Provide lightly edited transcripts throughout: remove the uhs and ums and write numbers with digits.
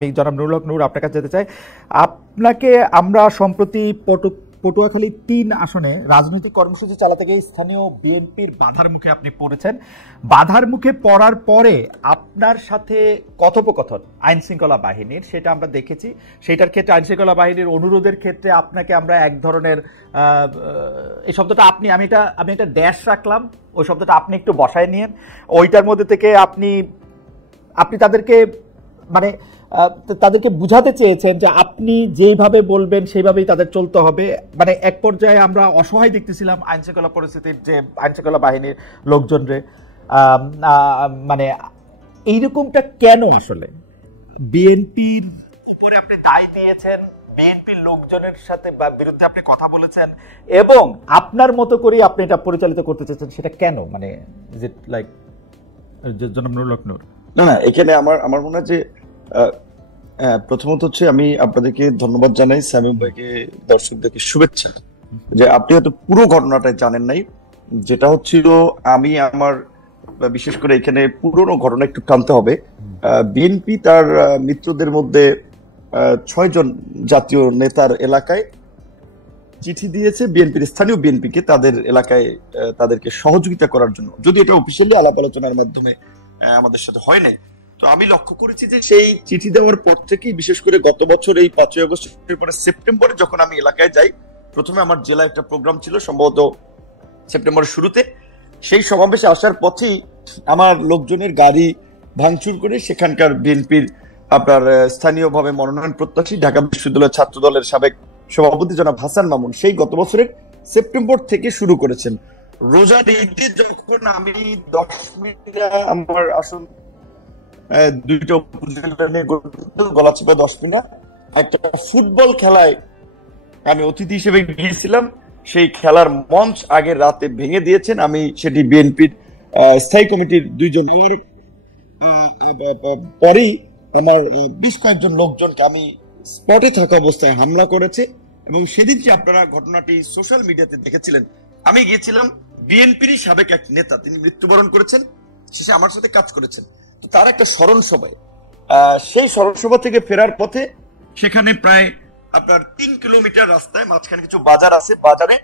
জনাব নুরুল হক নূর, আপনার কাছে যেতে চাই। আপনাকে আমরা সম্প্রতি পটুয়াখালী ৩ আসনে রাজনৈতিক কর্মসূচি চালাতে গিয়ে স্থানীয় বিএনপির বাধার মুখে আপনি পড়েছেন। বাধার মুখে পড়ার পরে আপনার সাথে কথোপকথন আইন শৃঙ্খলা বাহিনীর, সেটা আমরা দেখেছি। সেটার ক্ষেত্রে আইন শৃঙ্খলা বাহিনীর অনুরোধের ক্ষেত্রে আপনাকে আমরা এক ধরনের এই শব্দটা আমি একটা ড্যাশ রাখলাম, ওই শব্দটা আপনি একটু বসায় নিয়েন। ওইটার মধ্যে থেকে আপনি তাদেরকে তাদেরকে বুঝাতে চেয়েছেন যে আপনি যেইভাবে বলবেন সেইভাবেই তাদের চলতে হবে। এক পর্যায়ে আমরা অসহায় দেখতেছিলাম আইন শৃঙ্খলা পরিস্থিতির, যে আইন শৃঙ্খলা বাহিনীর লোকজনরে এইরকমটা কেন? আসলে বিএনপির উপরে আপনি দায় দিয়েছেন, বিএনপির লোকজনের সাথে বা বিরুদ্ধে আপনি কথা বলেছেন এবং আপনার মতো করে আপনি এটা পরিচালিত করতে চেয়েছেন, সেটা কেন? ইজ ইট লাইক জনাব নুরুল হক নূর? না, এখানে আমার মনে হয় যে প্রথমত হচ্ছে আমি আপনাদেরকে ধন্যবাদ জানাই, শামীম ভাইকে, দর্শকদেরকে শুভেচ্ছা যে আপনি হয়তো পুরো ঘটনাটা জানেন নাই। যেটা হচ্ছিল, আমি আমার বিশেষ করে এখানে পুরনো ঘটনা একটু টানতে হবে। বিএনপি তার মিত্রদের মধ্যে 6 জন জাতীয় নেতার এলাকায় চিঠি দিয়েছে বিএনপির স্থানীয় বিএনপিকে, তাদের এলাকায় তাদেরকে সহযোগিতা করার জন্য। যদি এটা অফিসিয়ালি আলাপ আলোচনার মাধ্যমে আমাদের সাথে হয় নাই, তো আমি লক্ষ্য করেছি যে সেই চিঠি দেওয়ার পর থেকেই, বিশেষ করে গত বছর এই 5ই আগস্টের পরে সেপ্টেম্বরে যখন আমি এলাকায় যাই, প্রথমে আমার জেলায় একটা প্রোগ্রাম ছিল সম্ভবত সেপ্টেম্বরের শুরুতে। সেই সমাবেশে আসার পথেই আমার লোকজনের গাড়ি ভাঙচুর করে সেখানকার বিএনপির আপনার স্থানীয়ভাবে মনোনয়ন প্রত্যাশী ঢাকা বিশ্ববিদ্যালয়ের ছাত্র দলের সাবেক সভাপতি জনাব হাসান মামুন সেই গত বছরের সেপ্টেম্বর থেকে শুরু করেছেন। রোজার ঈদে যখন আমি 10 মিনিট আমার আসন 2টা গলাচিপা 10 মিনিট একটা ফুটবল খেলায় আমি অতিথি হিসেবে গিয়েছিলাম, সেই খেলার মঞ্চ আগের রাতে ভেঙে দিয়েছেন। আমি সেটি বিএনপির স্থায়ী কমিটির 2 জন পরেই আমার বেশ কয়েকজন লোকজনকে আমি স্পটে থাকা অবস্থায় হামলা করেছে। এবং সেদিন যে আপনারা ঘটনাটি সোশ্যাল মিডিয়াতে দেখেছিলেন, আমি গিয়েছিলাম বিএনপির সাবেক এক নেতা, তিনি মৃত্যুবরণ করেছেন, শেষে আমার সাথে কাজ করেছেন, তো তার একটা স্মরণ সভায়, সেই স্মরণ সভা থেকে ফেরার পথে সেখানে প্রায় আপনার 3 কিলোমিটার রাস্তায় মাঝখানে কিছু বাজার আছে, বাজারে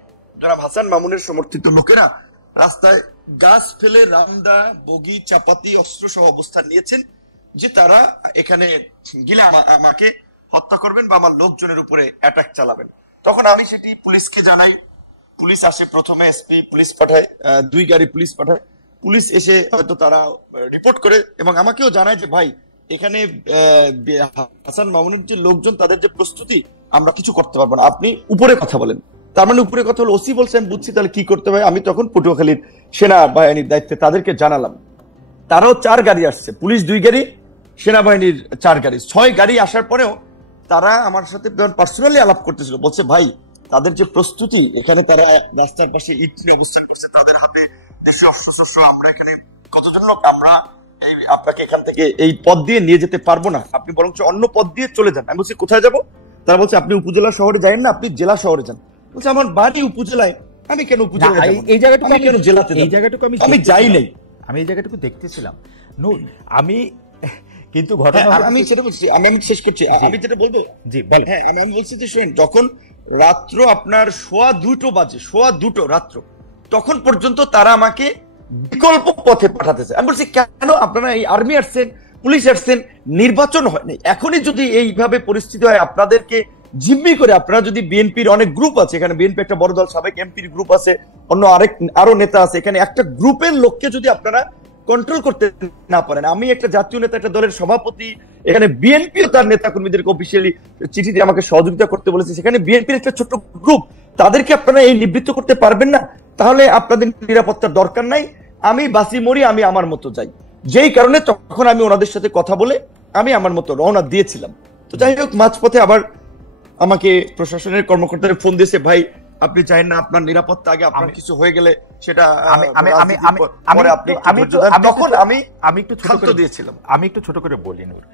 জনাব হাসান মামুনের সমর্থিত লোকেরা রাস্তায় গাছ ফেলে রামদা, বগি, চাপাতি, অস্ত্র সহ অবস্থান নিয়েছেন যে তারা এখানে গেলে আমাকে হত্যা করবেন বা আমার লোকজনের উপরে অ্যাটাক চালাবেন। তখন আমি সেটি পুলিশকে জানাই, পুলিশ আসে, প্রথমে এসপি পুলিশ পাঠায়, 2 গাড়ি পুলিশ পাঠায়। পুলিশ এসে হয়তো তারা রিপোর্ট করে এবং আমাকেও জানায় যে ভাই, এখানে হাসান মামুনের যে লোকজন, তাদের যে প্রস্তুতি, আমরা কিছু করতে পারবো না, আপনি উপরে কথা বলেন। তার মানে উপরে কথা হলো, ওসি বলছে, আমি বুঝছি, তাহলে কি করতে হবে। আমি তখন পটুয়াখালীর সেনাবাহিনীর দায়িত্বে, তাদেরকে জানালাম। তারাও 4 গাড়ি আসছে, পুলিশ 2 গাড়ি, সেনাবাহিনীর 4 গাড়ি, 6 গাড়ি আসার পরেও তারা আমার সাথে পার্সোনালি আলাপ করতেছিল, বলছে ভাই, তাদের যে প্রস্তুতি, এখানে তারা রাস্তার পাশে ইট নিয়ে অবস্থান করছে, তাদের হাতে দেশীয় অস্ত্রশস্ত্র, আমরা এখানে কতজন লোক, আমরা আপনাকে এখান থেকে এই পথ দিয়ে নিয়ে যেতে পারবো না, আপনি বরঞ্চ অন্য পথ দিয়ে চলে যান। আমি বলছি কোথায় যাবো? তারা বলছে আপনি উপজেলা শহরে যাবেন না, আপনি জেলা শহরে যান। বলছে আমার বাড়ি উপজেলায়, আমি কেন উপজেলা, এই জায়গাটুকু আমি কেন জেলাতে, এই জায়গাটুকু আমি যাই নাই, আমি এই জায়গাটুকু দেখতেছিলাম নূর। আমি কিন্তু ঘটনা আমি সেটা বলছি, আমি শেষ করছি, আমি যেটা বলবো, জি বলেন। হ্যাঁ, আমি বলছি যে শুনেন, তখন রাত্র আপনার 2:15 বাজে, 2:15 রাত্র, তখন পর্যন্ত তারা আমাকে বিকল্প পথে পাঠাতেছে। আমি বলছি কেন, আপনারা এই আর্মি আসছেন, পুলিশ আসছেন, নির্বাচন হয়নি, এখনই যদি এইভাবে পরিস্থিতি হয়, আপনাদেরকে জিম্মি করে, আপনারা যদি বিএনপির অনেক গ্রুপ আছে, এখানে বিএনপি একটা বড় দল, সাবেক এমপির গ্রুপ আছে, অন্য আরো নেতা আছে, এখানে একটা গ্রুপের লোককে যদি আপনারা কন্ট্রোল করতে না পারেন, আমি একটা জাতীয় নেতা, একটা দলের সভাপতি, এখানে বিএনপিও তার নেতা কর্মীদেরকে অফিসিয়ালি চিঠি দিয়ে আমাকে সহযোগিতা করতে বলেছে, সেখানে বিএনপির একটা ছোট্ট গ্রুপ, তাদেরকে আপনারা এই নিবৃত্ত করতে পারবেন না, তাহলে আপনাদের নিরাপত্তার দরকার নাই, আমি বাসি মরি, আমি আমার মতো যাই। যেই কারণে তখন আমি ওনাদের সাথে কথা বলে আমি আমার মতো রওনা দিয়েছিলাম। তো যাই হোক, মাঝপথে আবার আমাকে প্রশাসনের কর্মকর্তারা ফোন দিয়েছে, ভাই আপনি চাইেন না আপনার নিরাপত্তা আগে, আপনার কিছু হয়ে গেলে সেটা আমি একটু ছোট করে বলি নূর,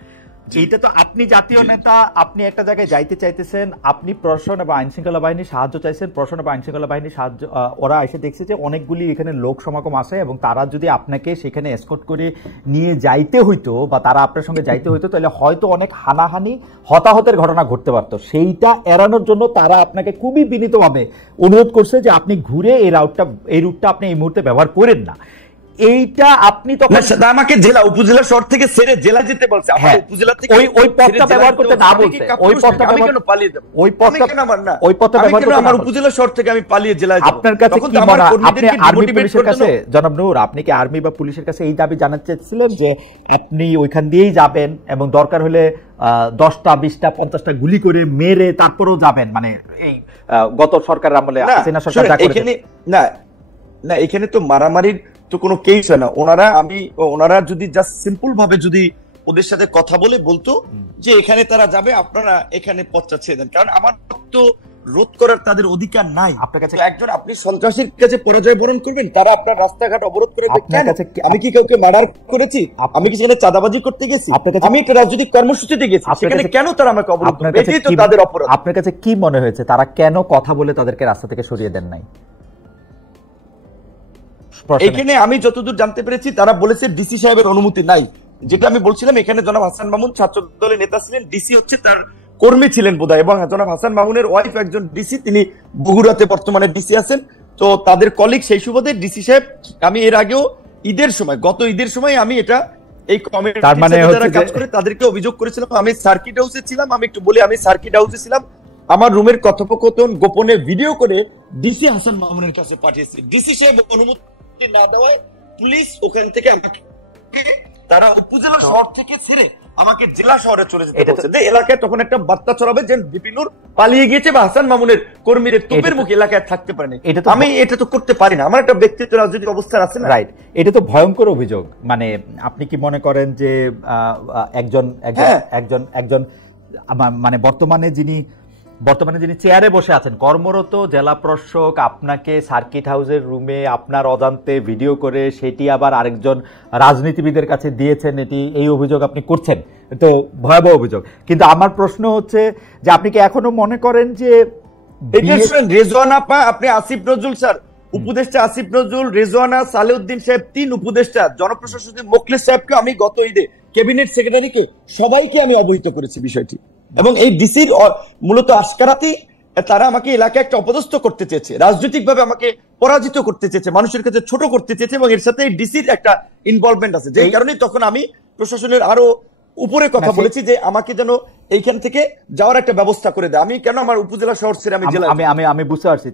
এইটা তো আপনি জাতীয় নেতা, আপনি একটা জায়গায় যাইতে চাইতেছেন, আপনি প্রশাসন এবং আইন শৃঙ্খলা বাহিনীর সাহায্য চাইছেন, প্রশাসন এবং আইন শৃঙ্খলা বাহিনীর সাহায্য ওরা এসে দেখছে যে অনেকগুলি এখানে লোক সমাগম আসে এবং তারা যদি আপনাকে সেখানে এসকর্ট করে নিয়ে যাইতে হইতো বা তারা আপনার সঙ্গে যাইতে হইতো, তাহলে হয়তো অনেক হানাহানি হতাহতের ঘটনা ঘটতে পারতো। সেইটা এড়ানোর জন্য তারা আপনাকে খুবই বিনীতভাবে অনুরোধ করছে যে আপনি ঘুরে এই রুটটা আপনি এই মুহূর্তে ব্যবহার করেন না। এইটা আপনি তখন আমাকে জেলা উপজেলা শহর থেকে ছেড়ে জেলা যেতে বলছে, আমার উপজেলা থেকে ওই পথটা ব্যবহার করতে না বলতে, ওই পথটা আমি কেন পালিয়ে যাব? ওই পথটা ব্যবহার করতে আমার উপজেলা শহর থেকে আমি পালিয়ে জেলায় যাব? আপনার কাছে কি মনে হয়, আপনি আর্মি পুলিশের কাছে, জনাব নূর, আপনি কি আর্মি বা পুলিশের কাছে এই দাবি জানাতে চাইছিলেন যে আপনি ওইখান দিয়েই যাবেন এবং দরকার হলে 10টা 20টা 50টা গুলি করে মেরে তারপরেও যাবেন? মানে এই গত সরকার আমলে হাসিনা সরকার যা করেছে। না, এখানে তো মারামারির তো কোনো কেস হয় না। ওনারা যদি জাস্ট সিম্পল ভাবে যদি ওদের সাথে কথা বলে বলতো যে এখানে তারা যাবে, আপনারা এখানে পথটা ছেড়ে দেন, কারণ আমার তো রোধ করার তাদের অধিকার নাই। আপনার কাছে একজন আপনি সন্ত্রাসীর কাছে পরাজয় বরণ করবেন, তারা আপনার রাস্তাঘাট অবরোধ করে আমি কি কাউকে মার্ডার করেছি? আমি কি সেখানে চাঁদাবাজি করতে গেছি? আমি একটা রাজনৈতিক কর্মসূচিতে গেছি, সেখানে কেন তারা আমাকে অবরোধ করবে? এটাই তো তাদের অপরাধ। আপনার কাছে কি মনে হয়েছে তারা কেন কথা বলে তাদেরকে রাস্তা থেকে সরিয়ে দেন নাই? এখানে আমি যতদূর জানতে পেরেছি তারা বলেছে ডিসি সাহেবের অনুমতি নাই। যেটা আমি বলছিলাম, এখানে জনাব হাসান মামুন ছাত্র দলের নেতা ছিলেন, ডিসি হচ্ছে তার কর্মী ছিলেন বোধহয়, এবং জনাব হাসান মামুনের ওয়াইফ একজন ডিসি, তিনি বগুড়াতে বর্তমানে ডিসি আছেন। তো তাদের কলিগ, সেই সুবাদে ডিসি সাহেব, আমি এর আগেও গত ঈদের সময় আমি এটা এই কমিটির যারা কাজ করে তাদেরকে অভিযোগ করেছিলাম। আমি সার্কিট হাউসে ছিলাম, আমি একটু বলি, আমি সার্কিট হাউসে ছিলাম, আমার রুমের কথোপকথন গোপনে ভিডিও করে ডিসি হাসান মামুনের কাছে পাঠিয়েছি। ডিসি সাহেব অনুমতি না দেওয়ায় পুলিশ ওখান থেকে আমাকে, তারা উপজেলা শহর থেকে ছেড়ে আমাকে জেলা শহরে চলে যেতে বলছে। যে এলাকায় তখন একটা বার্তা ছড়াবে যে বিপিনুর পালিয়ে গিয়েছে বা হাসান মামুনের কর্মীরা তোপের মুখে এলাকায় থাকতে পারেনি। আমি এটা তো করতে পারি না, আমার একটা ব্যক্তিগত রাজনৈতিক অবস্থা আছে না। রাইট, এটা তো ভয়ঙ্কর অভিযোগ। মানে আপনি কি মনে করেন যে একজন মানে বর্তমানে যিনি চেয়ারে বসে আছেন, কর্মরত জেলা প্রশাসক, আপনাকে সার্কিট হাউসের রুমে আপনার অজান্তে ভিডিও করে সেটি আবার আরেকজন রাজনীতিবিদের কাছে দিয়েছেন, এই অভিযোগ আপনি করছেন, তো ভয়াবহ অভিযোগ। কিন্তু আমার প্রশ্ন হচ্ছে যে আপনি কি এখনো মনে করেন যে রেজওয়ানা, আপনি আসিফ নজরুল স্যার, উপদেষ্টা আসিফ নজরুল, রেজওয়ানা, সালেউদ্দিন সাহেব, 3 উপদেষ্টা, জনপ্রশাসক মোখলেস সাহেবকে আমি গত ঈদে, ক্যাবিনেট সেক্রেটারিকে, সবাইকে আমি অবহিত করেছি বিষয়টি। এবং এই ডিসির মূলত আশকারাতেই তারা আমাকে এলাকায় একটা অপদস্থ করতে চেয়েছে, রাজনৈতিক ভাবে আমাকে পরাজিত করতে চেয়েছে, মানুষের কাছে ছোট করতে চেয়েছে, এবং এর সাথে ডিসির একটা ইনভলভমেন্ট আছে। যেই কারণে তখন আমি প্রশাসনের আরো উপরে কথা বলেছি যে আমাকে যেন এইখান থেকে যাওয়ার একটা ব্যবস্থা করে দেয়। আমি কেন আমার উপজেলা শহর ছেড়ে আমি জেলা, আমি বুঝতে পারছি।